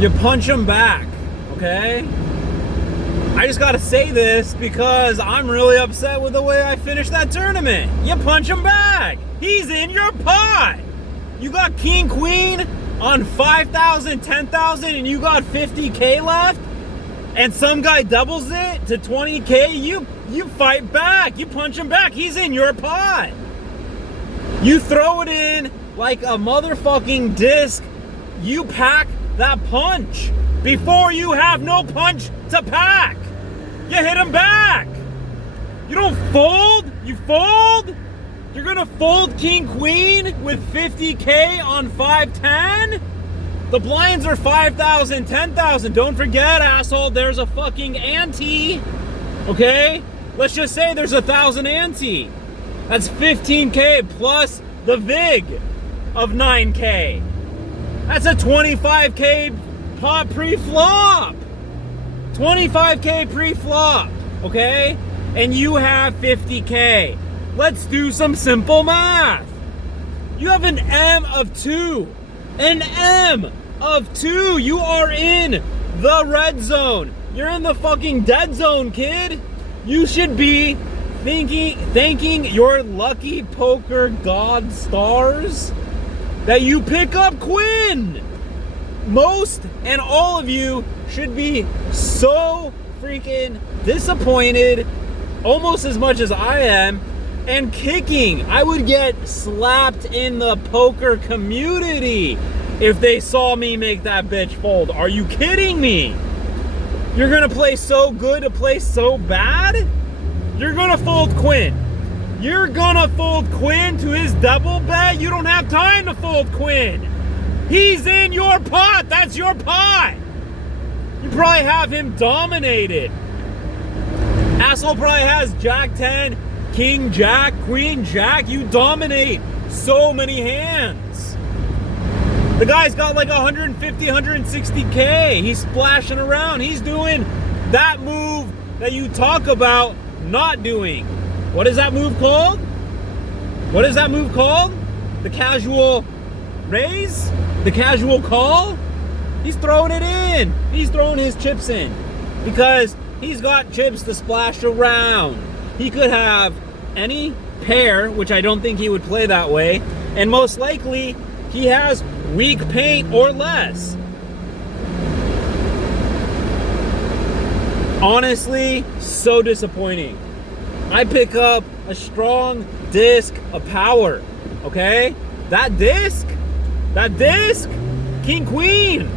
You punch him back, okay? I just gotta say this because I'm really upset with the way I finished that tournament. You punch him back. He's in your pot. You got king queen on 5,000, 10,000, and you got 50K left, and some guy doubles it to 20K. You fight back. You punch him back. He's in your pot. You throw it in like a motherfucking disc. You pack that punch before you have no punch to pack. You hit him back. You don't fold. You fold. You're gonna fold king queen with 50K on 510? The blinds are 5,000, 10,000. Don't forget, asshole, there's a fucking ante. Okay? Let's just say there's 1,000 ante. That's 15K plus the VIG of 9K. That's a 25K pot pre-flop. 25K pre-flop, okay? And you have 50K. Let's do some simple math. You have an M of 2. An M of 2. You are in the red zone. You're in the fucking dead zone, kid. You should be thanking your lucky poker god stars that you pick up Quinn. Most and all of you should be so freaking disappointed, almost as much as I am, and kicking. I would get slapped in the poker community if they saw me make that bitch fold. Are you kidding me? You're gonna play so good to play so bad? You're gonna fold Quinn. You're gonna fold Quinn to his double bet? You don't have time to fold Quinn. He's in your pot. That's your pot. You probably have him dominated. Asshole probably has Jack 10, King Jack, Queen Jack. You dominate so many hands. The guy's got like 150, 160K. He's splashing around. He's doing that move that you talk about not doing. What is that move called? What is that move called? The casual raise? The casual call? He's throwing it in. He's throwing his chips in because he's got chips to splash around. He could have any pair, which I don't think he would play that way, and most likely he has weak paint or less. Honestly, so disappointing. I pick up a strong disc of power, okay? That disc, king queen,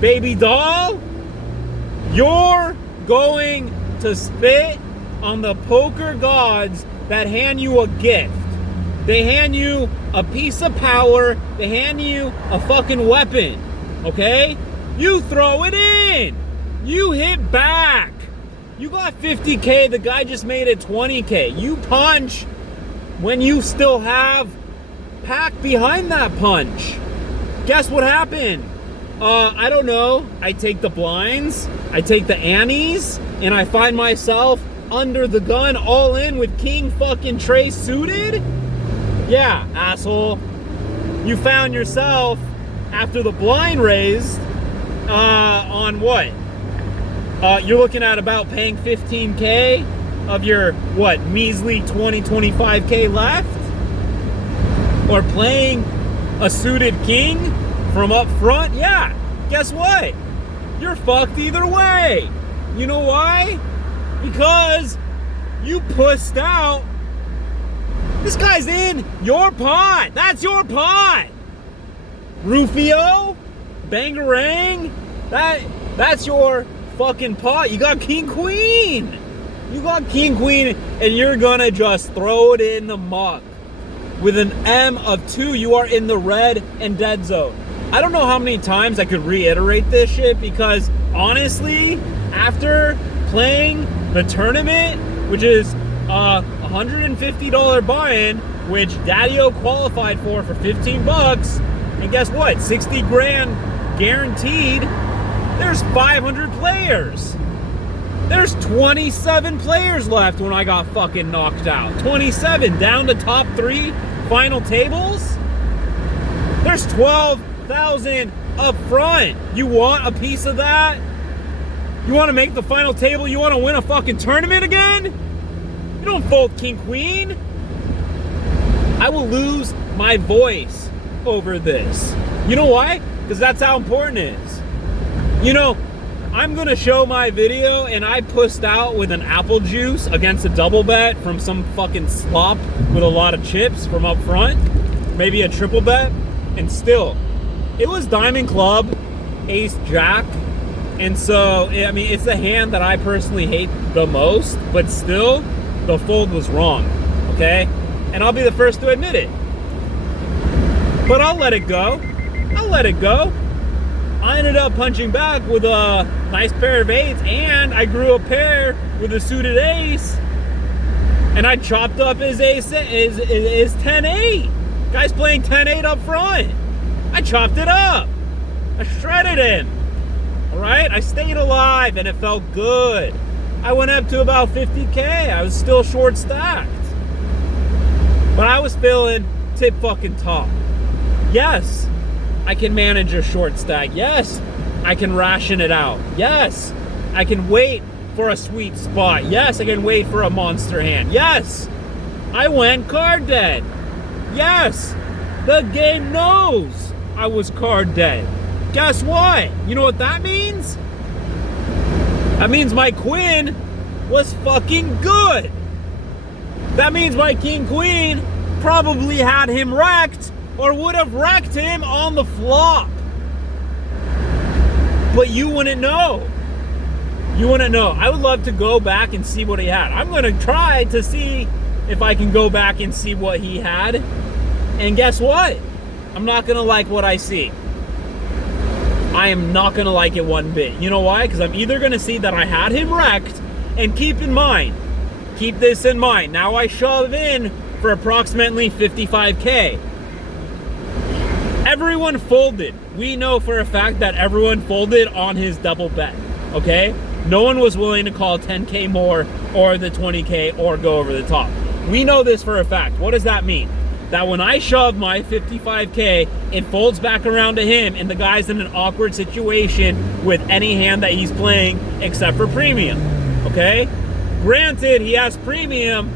baby doll, you're going to spit on the poker gods that hand you a gift. They hand you a piece of power, they hand you a fucking weapon, okay? You throw it in, you hit back. You got 50K, the guy just made it 20K. You punch when you still have pack behind that punch. Guess what happened? I don't know. I take the blinds, I take the antes, and I find myself under the gun all in with king fucking Trey suited? Yeah, asshole. You found yourself after the blind raised on what? You're looking at about paying 15K of your, what, measly 20, 25K left? Or playing a suited king from up front? Yeah, guess what? You're fucked either way. You know why? Because you pussed out. This guy's in your pot. That's your pot. Rufio, Bangarang, that's your fucking pot. You got king queen. You got king queen, and you're gonna just throw it in the muck. With an M of 2, you are in the red and dead zone. I don't know how many times I could reiterate this shit, because honestly, after playing the tournament, which is a $150 buy-in, which Daddy-O qualified for 15 bucks, and guess what? 60 grand guaranteed. There's 500 players. There's 27 players left when I got fucking knocked out. 27 down to top 3 final tables. There's 12,000 up front. You want a piece of that? You want to make the final table? You want to win a fucking tournament again? You don't fold king queen. I will lose my voice over this. You know why? Because that's how important it is. You know, I'm going to show my video and I pussed out with an apple juice against a double bet from some fucking slop with a lot of chips from up front. Maybe a triple bet. And still, it was diamond club, ace jack. And so, I mean, it's the hand that I personally hate the most, but still, the fold was wrong, okay? And I'll be the first to admit it. But I'll let it go. I'll let it go. I ended up punching back with a nice pair of eights, and I grew a pair with a suited ace, and I chopped up his ace, his 10-8. Guy's playing 10-8 up front. I chopped it up. I shredded him. All right, I stayed alive and it felt good. I went up to about 50K. I was still short stacked. But I was feeling tip fucking top. Yes, I can manage a short stack. Yes, I can ration it out. Yes, I can wait for a sweet spot. Yes, I can wait for a monster hand. Yes, I went card dead. Yes, the game knows I was card dead. Guess what? You know what that means? That means my queen was fucking good. That means my king queen probably had him wrecked or would have wrecked him on the flop. But you wouldn't know. You wouldn't know. I would love to go back and see what he had. I'm going to try to see if I can go back and see what he had. And guess what? I'm not going to like what I see. I am not going to like it one bit. You know why? Because I'm either going to see that I had him wrecked, and keep this in mind. Now I shove in for approximately 55K. Everyone folded. We know for a fact that everyone folded on his double bet, okay? No one was willing to call 10K more or the 20K or go over the top. We know this for a fact. What does that mean? That when I shove my 55K, it folds back around to him, and the guy's in an awkward situation with any hand that he's playing except for premium, okay? Granted, he has premium,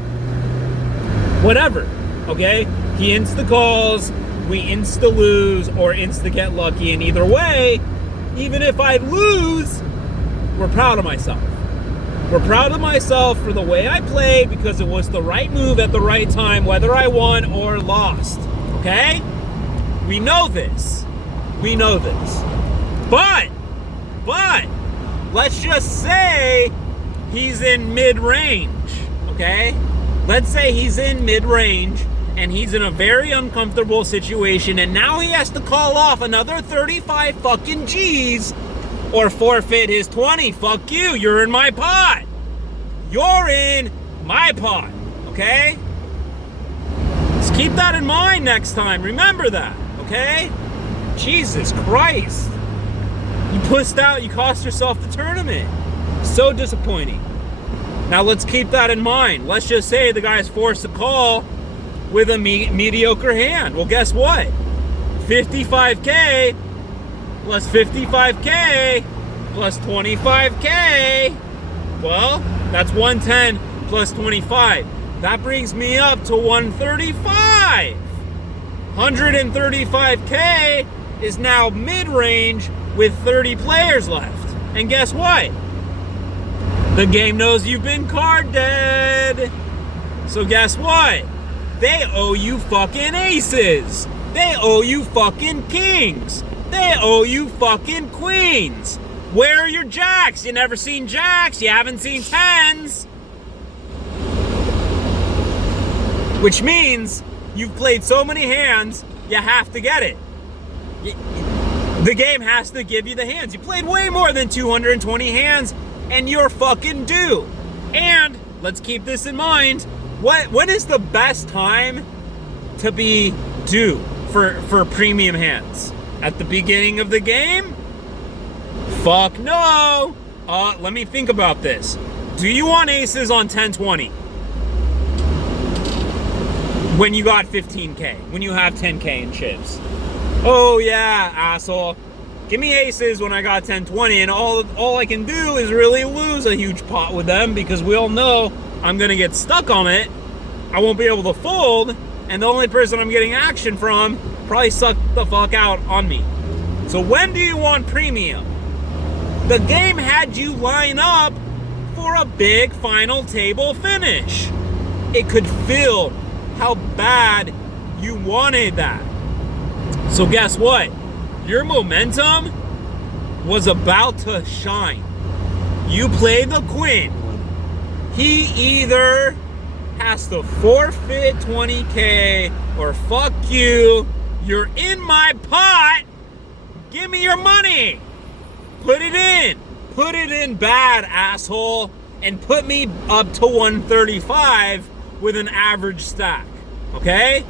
whatever, okay? He insta-calls, we insta-lose, or insta-get lucky, and either way, even if I lose, we're proud of myself. We're proud of myself for the way I played because it was the right move at the right time, whether I won or lost. Okay? We know this. We know this. But, let's just say he's in mid-range. Okay? Let's say he's in mid-range and he's in a very uncomfortable situation, and now he has to call off another 35 fucking G's or forfeit his 20. Fuck you, you're in my pot. You're in my pot, okay? Just keep that in mind next time. Remember that, okay? Jesus Christ. You pussed out, you cost yourself the tournament. So disappointing. Now let's keep that in mind. Let's just say the guy's forced to call with a mediocre hand. Well, guess what? 55K plus 55K plus 25K. Well, that's 110 plus 25. That brings me up to 135. 135K is now mid-range with 30 players left. And guess what? The game knows you've been card dead. So guess what? They owe you fucking aces. They owe you fucking kings. They owe you fucking queens. Where are your jacks? You never seen jacks. You haven't seen tens. Which means you've played so many hands, you have to get it. The game has to give you the hands. You played way more than 220 hands, and you're fucking due. And let's keep this in mind. When is the best time to be due for premium hands? At the beginning of the game? Fuck no. Let me think about this. Do you want aces on 10-20? When you got 15K, when you have 10K in chips? Oh yeah, asshole. Give me aces when I got 10-20, and all I can do is really lose a huge pot with them because we all know I'm going to get stuck on it. I won't be able to fold, and the only person I'm getting action from probably sucked the fuck out on me. So when do you want premium? The game had you line up for a big final table finish. It could feel how bad you wanted that. So guess what? Your momentum was about to shine. You played the queen. He either has to forfeit 20K or fuck you. You're in my pot. Give me your money. Put it in. Put it in bad, asshole. And put me up to 135 with an average stack. Okay?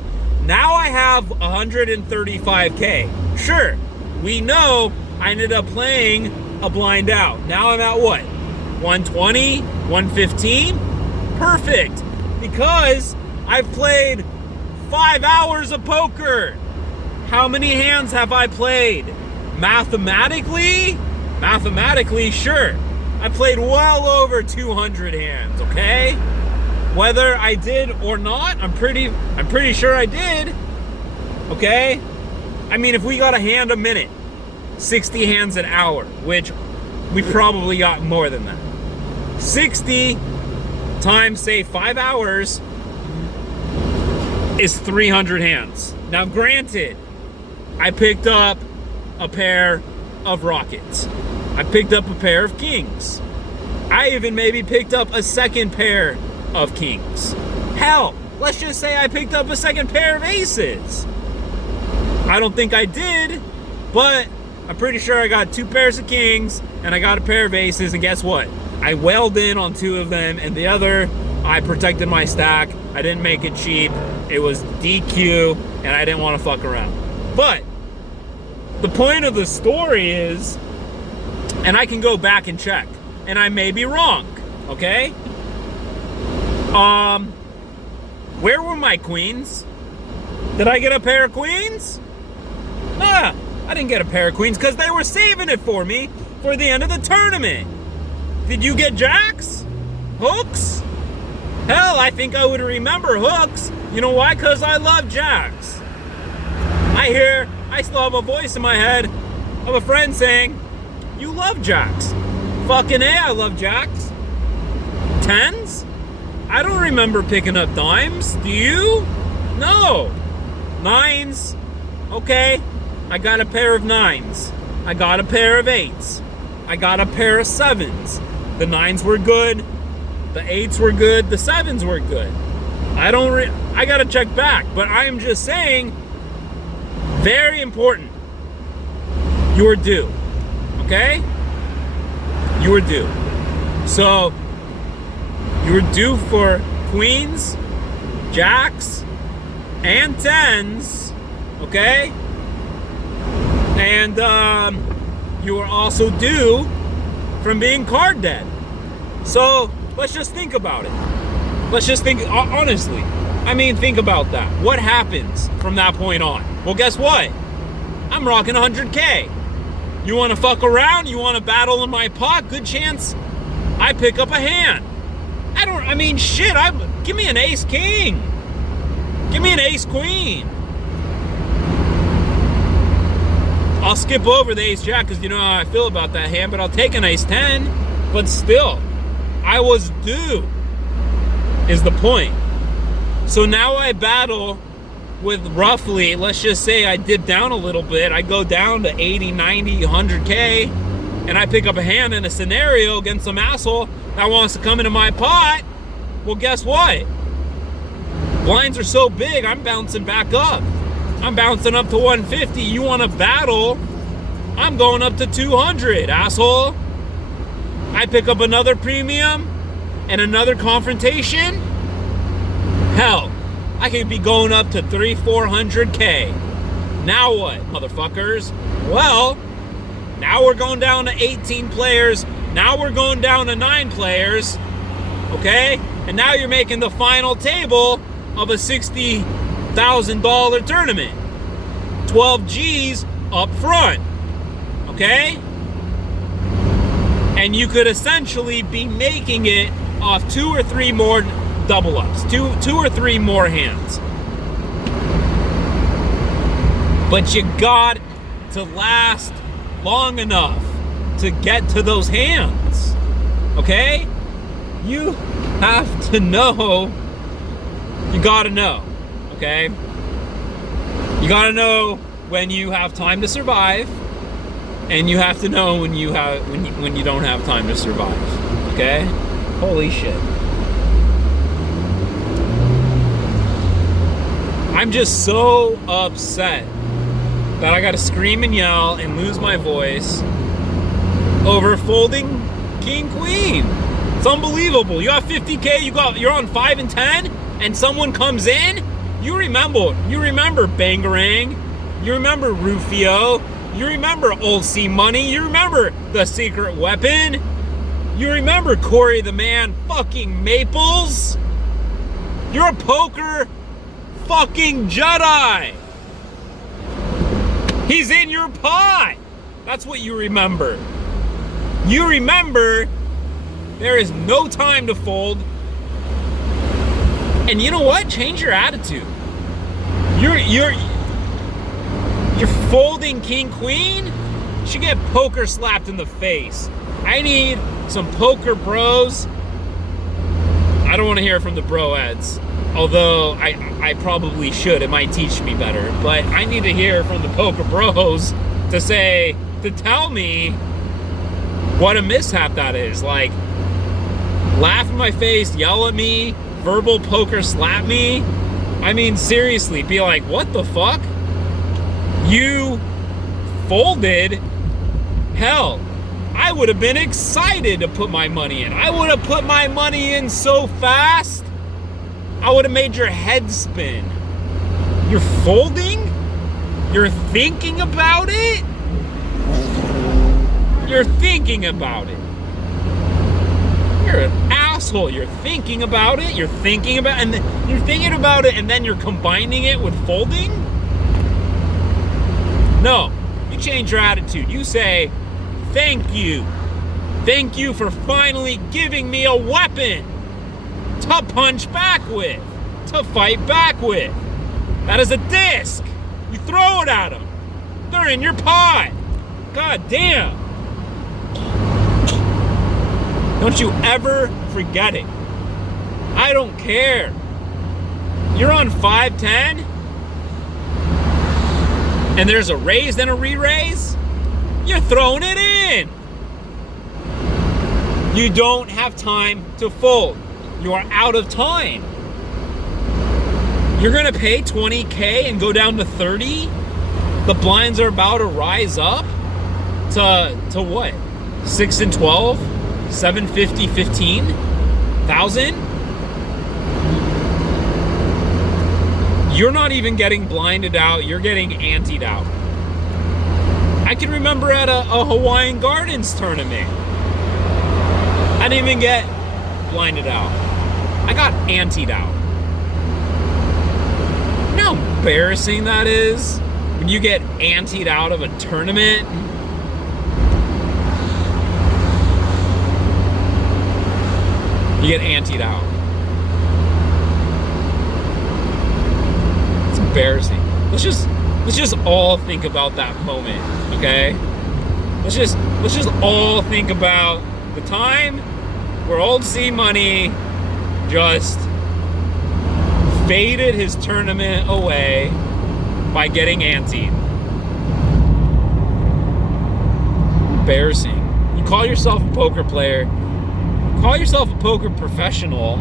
Now I have 135K. Sure, we know I ended up playing a blind out. Now I'm at what? 120? 115? Perfect. Because I've played 5 hours of poker. How many hands have I played? Mathematically, sure. I played well over 200 hands, okay? Whether I did or not, I'm pretty sure I did. Okay? I mean, if we got a hand a minute, 60 hands an hour, which we probably got more than that. 60 times, say, 5 hours is 300 hands. Now, granted, I picked up a pair of rockets. I picked up a pair of kings. I even maybe picked up a second pair of kings. Hell, let's just say I picked up a second pair of aces. I don't think I did, but I'm pretty sure I got 2 pairs of kings and I got a pair of aces, and guess what? I welled in on 2 of them, and the other, I protected my stack. I didn't make it cheap. It was DQ, and I didn't want to fuck around. But the point of the story is, and I can go back and check, and I may be wrong, okay? Where were my queens? Did I get a pair of queens? Nah, I didn't get a pair of queens because they were saving it for me for the end of the tournament. Did you get jacks? Hooks? Hell, I think I would remember hooks. You know why? Because I love jacks. I still have a voice in my head of a friend saying, you love jacks. Fucking A, I love jacks. Tens? I don't remember picking up dimes. Do you? No. Nines? Okay. I got a pair of nines. I got a pair of eights. I got a pair of sevens. The nines were good. The eights were good. The sevens were good. I gotta check back, but I am just saying, very important. You were due. Okay? You were due. So, you were due for queens, jacks, and tens, okay? And you were also due from being card dead. So let's just think about it. Let's just think, honestly. I mean, think about that. What happens from that point on? Well, guess what? I'm rocking 100K. You want to fuck around? You want to battle in my pot? Good chance I pick up a hand. Shit, give me an ace king. Give me an ace queen. I'll skip over the ace jack because you know how I feel about that hand, but I'll take an ace 10. But still, I was due, is the point. So now I battle with roughly, let's just say I dip down a little bit. I go down to 80, 90, 100K, and I pick up a hand in a scenario against some asshole that wants to come into my pot. Well, guess what? Blinds are so big, I'm bouncing back up. I'm bouncing up to 150. You want to battle? I'm going up to 200, asshole. I pick up another premium and another confrontation. Hell, I could be going up to 300-400K. Now what, motherfuckers? Well, now we're going down to 18 players. Now we're going down to 9 players. Okay? And now you're making the final table of a $60,000 tournament. 12 G's up front. okay? And you could essentially be making it off 2 or 3 more double ups, two or 3 more hands. But you got to last long enough to get to those hands, okay? You have to know, you gotta know, okay? You gotta know when you have time to survive, and you have to know when you don't have time to survive, okay? Holy shit. I'm just so upset that I gotta scream and yell and lose my voice over folding king queen. It's unbelievable. You have 50K, you're on 5 and 10, and someone comes in. You remember Bangarang, you remember Rufio, you remember Old C Money, you remember the Secret Weapon, you remember Corey the Man fucking Maples. You're a poker fucking Jedi. He's in your pot. That's what you remember. You remember there is no time to fold. And you know what? Change your attitude. You're folding king queen. You should get poker slapped in the face. I need some poker bros. I don't want to hear from the broettes. Although I probably should. It might teach me better. But I need to hear from the poker bros to tell me what a mishap that is. Like, laugh in my face, yell at me, verbal poker slap me. I mean, seriously, be like, what the fuck? You folded? Hell, I would have been excited to put my money in. I would have put my money in so fast, I would have made your head spin. You're folding? You're thinking about it? You're thinking about it. You're an asshole. You're thinking about it. You're thinking about it, and then you're combining it with folding? No. You change your attitude. You say, thank you. Thank you for finally giving me a weapon to punch back with, to fight back with. That is a disc. You throw it at them. They're in your pot. God damn. Don't you ever forget it. I don't care. You're on 5-10, and there's a raise and a re-raise. You're throwing it in. You don't have time to fold. You are out of time. You're gonna pay 20K and go down to 30? The blinds are about to rise up to what? 6 and 12? 750, 15,000? You're not even getting blinded out, you're getting anteed out. I can remember at a Hawaiian Gardens tournament, I didn't even get blinded out. I got anteed out. You know how embarrassing that is when you get anteed out of a tournament? You get anteed out. It's embarrassing. Let's just all think about that moment, okay? Let's just all think about the time where Old C Money just faded his tournament away by getting anteed. Embarrassing. You call yourself a poker player. Call yourself a poker professional,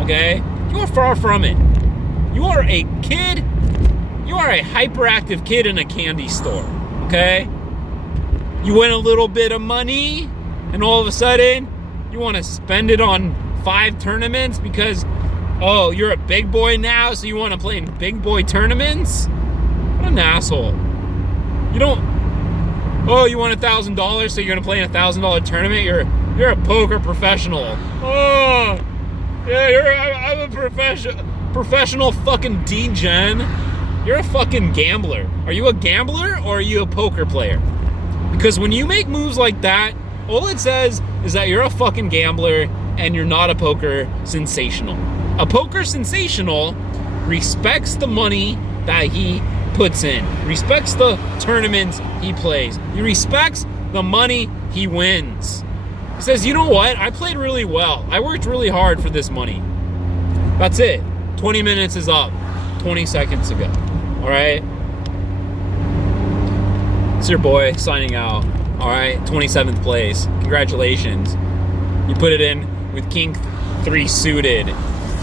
okay? You are far from it. You are a kid. You are a hyperactive kid in a candy store, okay? You win a little bit of money, and all of a sudden, you want to spend it on 5 tournaments because, oh, you're a big boy now, so you want to play in big boy tournaments? What an asshole. You don't, oh, you want $1,000, so you're going to play in $1,000 tournament? You're a poker professional. Oh, yeah, I'm a professional fucking degen. You're a fucking gambler. Are you a gambler or are you a poker player? Because when you make moves like that, all it says is that you're a fucking gambler and you're not a poker sensational. A poker sensational respects the money that he puts in, respects the tournaments he plays, he respects the money he wins. He says, you know what? I played really well. I worked really hard for this money. That's it. 20 minutes is up. 20 seconds to go. All right? It's your boy signing out. All right? 27th place. Congratulations. You put it in with King 3 suited. All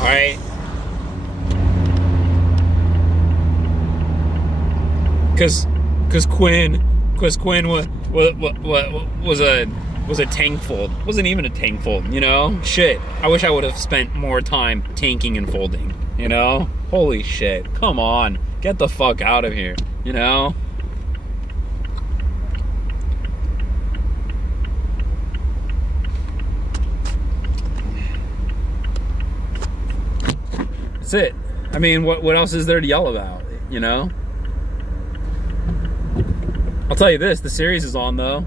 right? Because Quinn was a tank fold. Wasn't even a tank fold, you know? Shit. I wish I would have spent more time tanking and folding, you know? Holy shit. Come on. Get the fuck out of here, you know? That's it. I mean, what else is there to yell about, you know? I'll tell you this, the series is on though,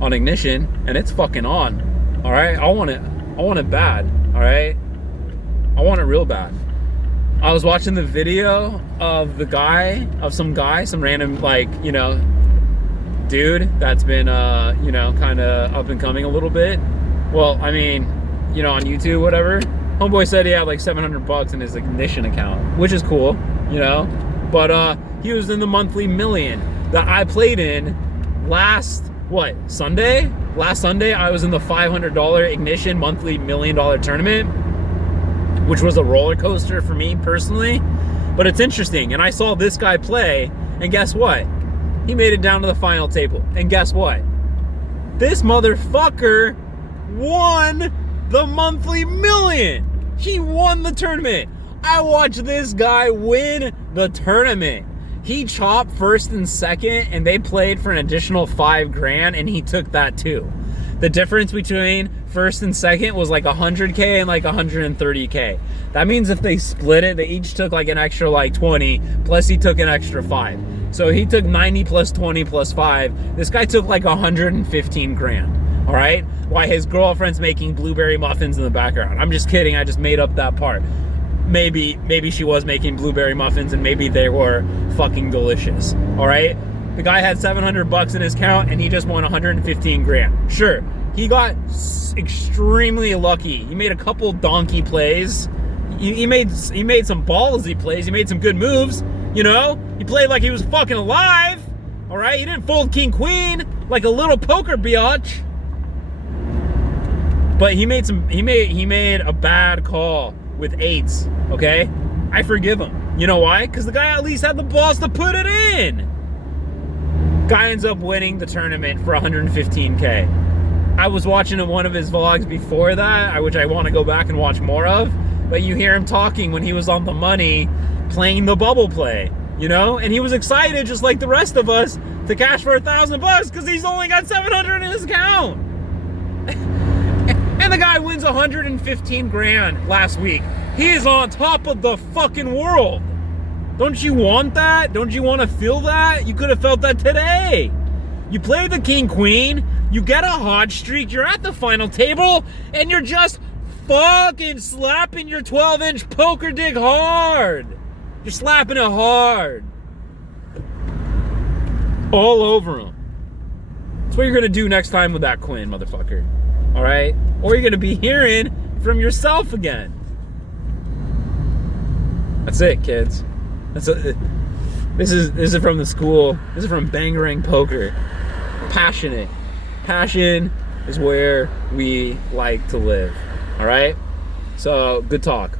on Ignition, and it's fucking on. All right, I want it bad. All right, I want it real bad. I was watching the video of some random, like, you know, dude that's been you know, kind of up and coming a little bit. Well, I mean, you know, on YouTube, whatever. Homeboy said he had like $700 in his Ignition account, which is cool, you know. But he was in the monthly million that I played in last Sunday? Last Sunday, I was in the $500 Ignition monthly $1 million tournament, which was a roller coaster for me personally. But it's interesting, and I saw this guy play, and guess what? He made it down to the final table, and guess what? This motherfucker won the monthly million. He won the tournament. I watched this guy win the tournament. He chopped first and second, and they played for an additional $5,000, and he took that too. The difference between first and second was like 100K and like 130K. That means if they split it, they each took like an extra like 20, plus he took an extra 5. So he took 90 plus 20 plus 5. This guy took like 115 grand. All right? Why his girlfriend's making blueberry muffins in the background. I'm just kidding. I just made up that part. Maybe she was making blueberry muffins and maybe they were fucking delicious. All right? The guy had $700 in his account and he just won 115 grand. Sure, he got extremely lucky. He made a couple donkey plays. He made some ballsy plays. He made some good moves. You know, he played like he was fucking alive. All right, he didn't fold king queen like a little poker biatch. But he made a bad call with eights. Okay, I forgive him. You know why? Because the guy at least had the balls to put it in. Guy ends up winning the tournament for 115K. I was watching one of his vlogs before that, which I want to go back and watch more of. But you hear him talking when he was on the money, playing the bubble play, you know? And he was excited, just like the rest of us, to cash for $1,000 because he's only got 700 in his account. And the guy wins 115 grand last week. He is on top of the fucking world. Don't you want that? Don't you want to feel that? You could have felt that today. You play the king queen, you get a hot streak, you're at the final table, and you're just fucking slapping your 12-inch poker dick hard. You're slapping it hard. All over him. That's what you're going to do next time with that queen, motherfucker. All right? Or you're going to be hearing from yourself again. That's it, kids. This is from the school. This is from Bangarang Poker. Passionate. Passion is where we like to live. All right? So, good talk.